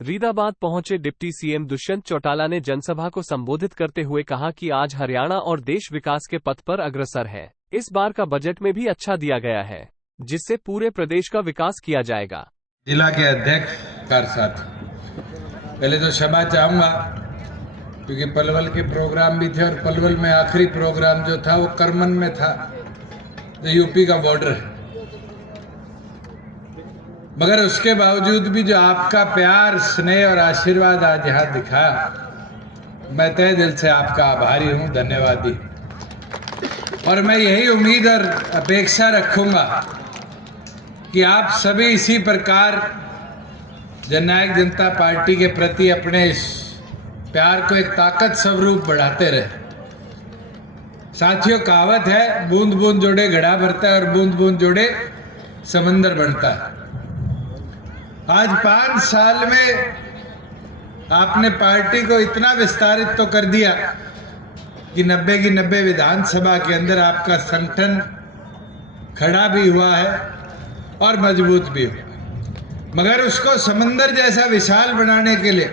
फरीदाबाद पहुंचे deputy CM Dushyant Chautala ने जनसभा को संबोधित करते हुए कहा कि आज हरियाणा और देश विकास के पथ पर अग्रसर है। इस बार का बजट में भी अच्छा दिया गया है, जिससे पूरे प्रदेश का विकास किया जाएगा। जिला के अध्यक्ष कार साथ पहले तो क्षमा चाहूंगा क्योंकि पलवल के प्रोग्राम भी थे और पलवल में आखिरी प्रोग्राम जो था वो करमन में था, जो यूपी का बॉर्डर है। मगर उसके बावजूद भी जो आपका प्यार, स्नेह और आशीर्वाद आज यहाँ दिखा, मैं तहे दिल से आपका आभारी हूँ, धन्यवादी। और मैं यही उम्मीद और अपेक्षा रखूंगा कि आप सभी इसी प्रकार जननायक जनता पार्टी के प्रति अपने इस प्यार को एक ताकत स्वरूप बढ़ाते रहे। साथियों, कहावत है, बूंद बूंद जोड़े घड़ा भरता है और बूंद बूंद जोड़े समंदर बनता है। आज 5 साल में आपने पार्टी को इतना विस्तारित तो कर दिया कि 90 की 90 विधानसभा के अंदर आपका संगठन खड़ा भी हुआ है और मजबूत भी हुआ। मगर उसको समंदर जैसा विशाल बनाने के लिए,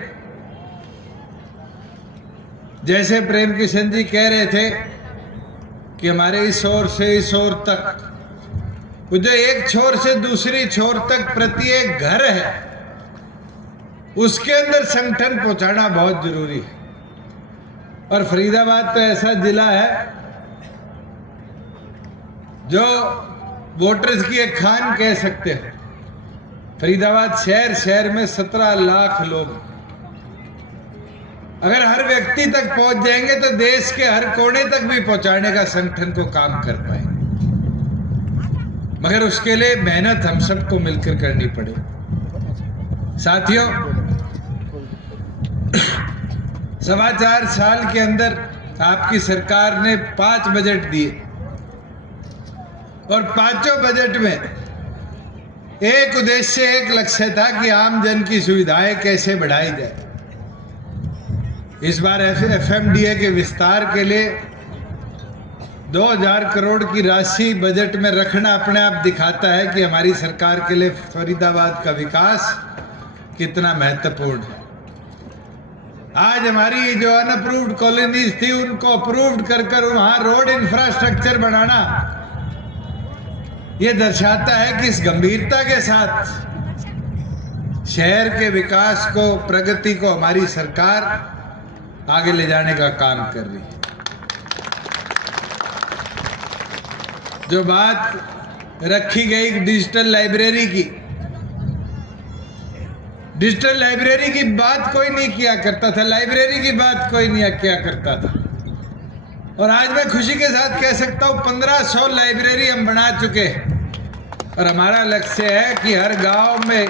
जैसे प्रेम किशन जी कह रहे थे कि हमारे इस ओर से इस ओर तक, वो जो एक छोर से दूसरी छोर तक प्रत्येक घर है, उसके अंदर संगठन पहुंचाना बहुत जरूरी है। और फरीदाबाद तो ऐसा जिला है जो वोटर्स की एक खान कह सकते हैं। फरीदाबाद शहर में 17 लाख लोग, अगर हर व्यक्ति तक पहुंच जाएंगे तो देश के हर कोने तक भी पहुंचाने का संगठन को काम कर पाएंगे। मगर उसके लिए मेहनत हम सबको मिलकर करनी पड़े। साथियों, 4.25 साल के अंदर आपकी सरकार ने 5 बजट दिए और 5 बजट में एक उद्देश्य, एक लक्ष्य था कि आम जन की सुविधाएं कैसे बढ़ाई जाए। इस बार एफएमडीए के विस्तार के लिए 2000 करोड़ की राशि बजट में रखना अपने आप दिखाता है कि हमारी सरकार के लिए फरीदाबाद का विकास कितना महत्वपूर्ण है। आज हमारी जो अनअप्रूव्ड कॉलोनीज थी, उनको अप्रूव्ड कर वहां रोड इंफ्रास्ट्रक्चर बनाना, यह दर्शाता है कि इस गंभीरता के साथ शहर के विकास को, प्रगति को हमारी सरकार आगे ले जाने का काम कर रही है। जो बात रखी गई डिजिटल लाइब्रेरी की, डिजिटल लाइब्रेरी की बात कोई नहीं किया करता था, लाइब्रेरी की बात कोई नहीं किया करता था। और आज मैं खुशी के साथ कह सकता हूं 1500 लाइब्रेरी हम बना चुके हैं। और हमारा लक्ष्य है कि हर गांव में,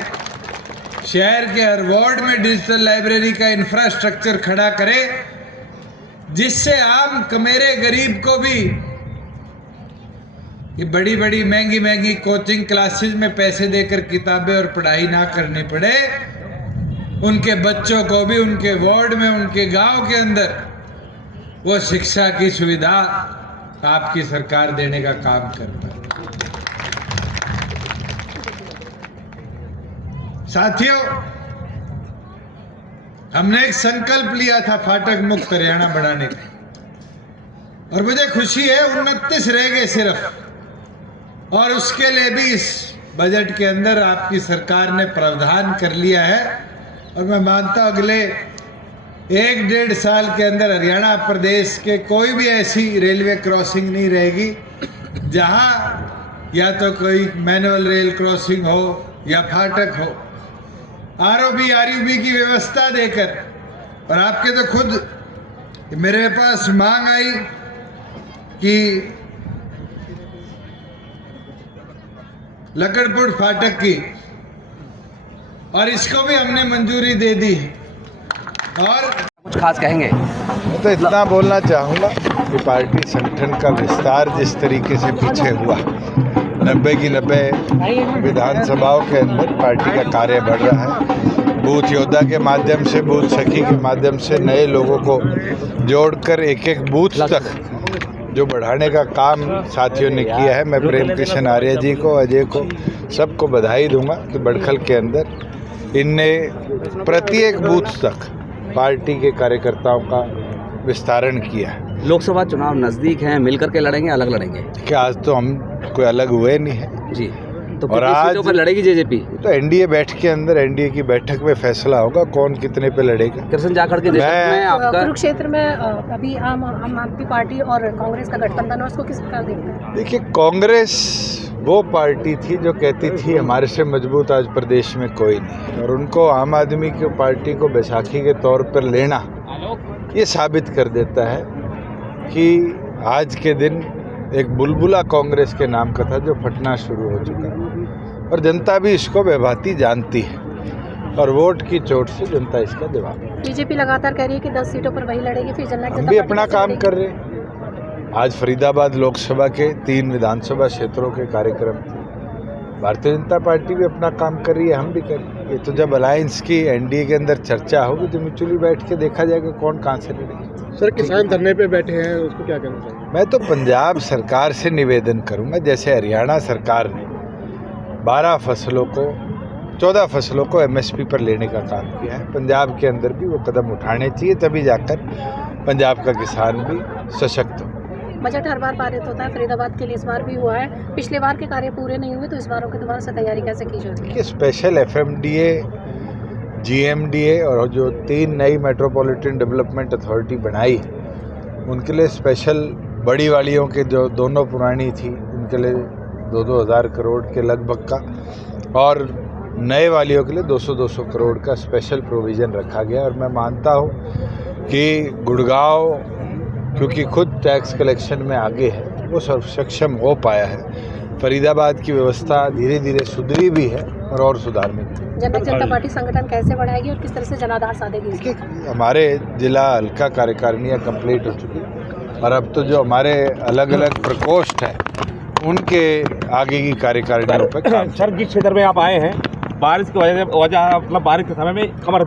शहर के हर वार्ड में डिजिटल लाइब्रेरी का इंफ्रास्ट्रक्चर खड़ा करें, जिससे आम कमेरे गरीब को भी ये बड़ी बड़ी महंगी कोचिंग क्लासेस में पैसे देकर किताबें और पढ़ाई ना करनी पड़े। उनके बच्चों को भी उनके वार्ड में, उनके गांव के अंदर वो शिक्षा की सुविधा आपकी सरकार देने का काम करता है। साथियों, हमने एक संकल्प लिया था फाटक मुक्त हरियाणा बनाने का, और मुझे खुशी है 29 रह गए सिर्फ। और उसके लिए भी इस बजट के अंदर आपकी सरकार ने प्रावधान कर लिया है। और मैं मानता हूं अगले 1-1.5 साल के अंदर हरियाणा प्रदेश के कोई भी ऐसी रेलवे क्रॉसिंग नहीं रहेगी जहां या तो कोई मैनुअल रेल क्रॉसिंग हो या फाटक हो। आरओबी आरयूबी की व्यवस्था देकर, और आपके तो खुद मेरे पास मांग आई कि लकड़पुर फाटक की, और इसको भी हमने मंजूरी दे दी। और कुछ खास कहेंगे? मैं तो इतना बोलना चाहूँगा कि पार्टी संगठन का विस्तार जिस तरीके से पीछे हुआ, 90 की 90 विधानसभाओं के अंदर पार्टी का कार्य बढ़ रहा है। बूथ योद्धा के माध्यम से, बूथ सखी के माध्यम से नए लोगों को जोड़कर एक बूथ तक जो बढ़ाने का काम साथियों ने किया है। मैं प्रेम किशन आर्य जी को, अजय को, सबको बधाई दूंगा कि बड़खल के अंदर इनने प्रत्येक बूथ तक पार्टी के कार्यकर्ताओं का विस्तारण किया है। लोकसभा चुनाव नजदीक हैं, मिलकर के लड़ेंगे, अलग लड़ेंगे? क्या आज तो हम कोई अलग हुए नहीं है जी, तो और कितनी आज सीटों पर लड़ेगी जेजेपी? तो एनडीए बैठक के अंदर एनडीए की बैठक में फैसला होगा कौन कितने पे लड़ेगा। कृष्ण जाखड़ के नेतृत्व में आपका कुरुक्षेत्र में अभी आम आदमी पार्टी और कांग्रेस का गठबंधन है, उसको किस प्रकार देखते हैं? देखिए, कांग्रेस वो पार्टी थी जो कहती थी हमारे से मजबूत आज प्रदेश में कोई नहीं, और उनको आम आदमी की पार्टी को बैसाखी के तौर पर लेना ये साबित कर देता है कि आज के दिन एक बुलबुला कांग्रेस के नाम का था जो फटना शुरू हो चुका है, और जनता भी इसको बेभांति जानती है, और वोट की चोट से जनता इसका जवाब है। बीजेपी लगातार कह रही है कि 10 सीटों पर वही लड़ेगी, फिर जनता हम भी अपना काम कर रहे हैं। आज फरीदाबाद लोकसभा के 3 विधानसभा क्षेत्रों के कार्यक्रम थे। भारतीय जनता पार्टी भी अपना काम कर रही है, हम भी कर रहे हैं। ये तो जब अलायंस की एनडीए के अंदर चर्चा होगी तो म्यूचुअली बैठ के देखा जाएगा कौन कहाँ से लड़ेगा। सर, किसान धरने पे बैठे हैं, उसको क्या कहना चाहिए? मैं तो पंजाब सरकार से निवेदन करूंगा, जैसे हरियाणा सरकार ने 12 फसलों को 14 फसलों को एमएसपी पर लेने का काम किया है, पंजाब के अंदर भी वो कदम उठाने चाहिए, तभी जाकर पंजाब का किसान भी सशक्त हो। बजट हर बार पारित होता है, फरीदाबाद के लिए इस बार भी हुआ है। पिछले बार के कार्य पूरे नहीं हुए, तो इस बारों के दोबारा से तैयारी कैसे की जाती है? कि स्पेशल एफएमडीए, जीएमडीए और जो 3 नई मेट्रोपॉलिटन डेवलपमेंट अथॉरिटी बनाई, उनके लिए स्पेशल बड़ी वालियों के जो दोनों पुरानी थी उनके लिए 2-2 हज़ार करोड़ के लगभग का, और नए वालियों के लिए 200-200 करोड़ का स्पेशल प्रोविज़न रखा गया। और मैं मानता हूँ कि गुड़गांव क्योंकि खुद टैक्स कलेक्शन में आगे है, वो सब सक्षम हो पाया है। फरीदाबाद की व्यवस्था धीरे धीरे सुधरी भी है और सुधारने की। जनता जनता पार्टी संगठन कैसे बढ़ाएगी और किस तरह से जनाधार साधेगी? देखिए, हमारे जिला हल्का कार्यकारिणियाँ कंप्लीट हो चुकी, और अब तो जो हमारे अलग अलग प्रकोष्ठ हैं उनके आगे की कार्यकारिणियों पर काम। सर, जिस क्षेत्र में आप आए हैं, बारिश की वजह से मतलब बारिश के समय में कमर